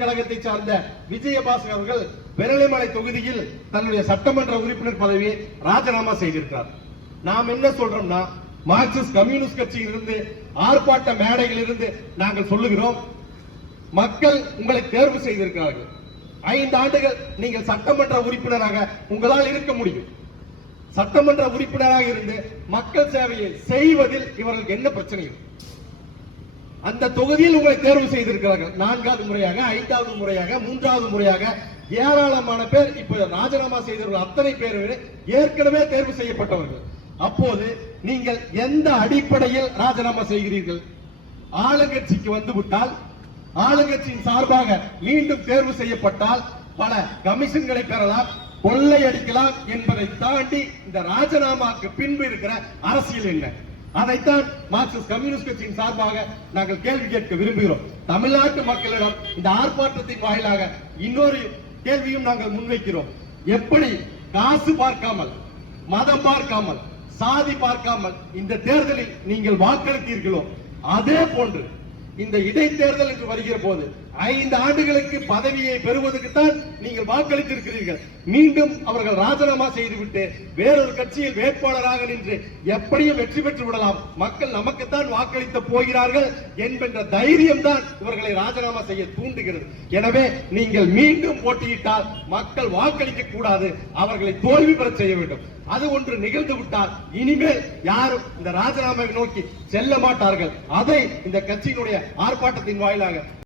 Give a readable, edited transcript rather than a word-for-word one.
கழகத்தை சார்ந்த விஜயபாஸ்கர் அவர்கள் பெரளிமலை தொகுதியில் தன்னுடைய சட்டமன்ற உறுப்பினர் பதவியை ராஜினாமா செய்திருக்கிறார். நாம் என்ன சொல்றோம்னா, மார்க்சிஸ்ட் கம்யூனிஸ்ட் கட்சியிலிருந்து ஆர்ப்பாட்ட மேடையில் இருந்து நாங்கள் சொல்லுகிறோம், மக்கள் உங்களை தேர்வு செய்திருக்கிறார்கள். 5 ஆண்டுகள் நீங்கள் சட்டமன்ற உறுப்பினராக உங்களால் இருக்க முடியும். சட்டமன்ற உறுப்பினராக இருந்து மக்கள் சேவையை செய்வதில் இவர்களுக்கு என்ன பிரச்சனை? அந்த தொகுதியில் உங்களை தேர்வு செய்திருக்கிறார்கள். 4வது முறையாக, 5வது முறையாக, 3வது முறையாக ஏராளமான பேர் இப்ப ராஜினாமா செய்தவர்கள் அத்தனை பேர் ஏற்கனவே தேர்வு செய்யப்பட்டவர்கள். அப்போது நீங்கள் எந்த அடிப்படையில் ராஜினாமா செய்கிறீர்கள்? ஆளுங்கட்சிக்கு வந்துவிட்டால், ஆளுங்கட்சியின் சார்பாக மீண்டும் தேர்வு செய்யப்பட்டால் பல கமிஷன்களை பெறலாம், கொள்ளையடிக்கலாம் என்பதை தாண்டி இந்த ராஜினாமாக்கு பின்பு இருக்கிற அரசியல் என்ன? அதைத்தான் மார்க்சிஸ்ட் கம்யூனிஸ்ட் கட்சியின் சார்பாக நாங்கள் கேள்வி கேட்க விரும்புகிறோம். தமிழ்நாட்டு மக்களிடம் இந்த ஆர்ப்பாட்டத்தின் வாயிலாக இன்னொரு கேள்வியும் நாங்கள் முன்வைக்கிறோம். எப்படி காசு பார்க்காமல், மதம் பார்க்காமல், சாதி பார்க்காமல் இந்த தேர்தலில் நீங்கள் வாக்களித்தீர்களோ அதே போன்று இந்த இடைத்தேர்தல் என்று வருகிற போது 5 ஆண்டுகளுக்கு பதவியை பெறுவதற்கு தான் நீங்கள் வாக்களித்திருக்கிறீர்கள். மீண்டும் அவர்கள் ராஜினாமா செய்துவிட்டு வேறொரு கட்சியில் வேட்பாளராக நின்று எப்படியும் வெற்றி பெற்று விடலாம், மக்கள் நமக்குத்தான் வாக்களித்த போகிறார்கள் என்கின்ற தைரியம் தான் இவர்களை ராஜினாமா செய்ய தூண்டுகிறது. எனவே நீங்கள் மீண்டும் போட்டியிட்டால் மக்கள் வாக்களிக்க கூடாது, அவர்களை தோல்வி பெற செய்ய வேண்டும். அது ஒன்று நிகழ்ந்து விட்டால் இனிமேல் யாரும் இந்த ராஜினாமாவை நோக்கி செல்ல மாட்டார்கள். அதை இந்த கட்சியினுடைய ஆர்ப்பாட்டத்தின் வாயிலாக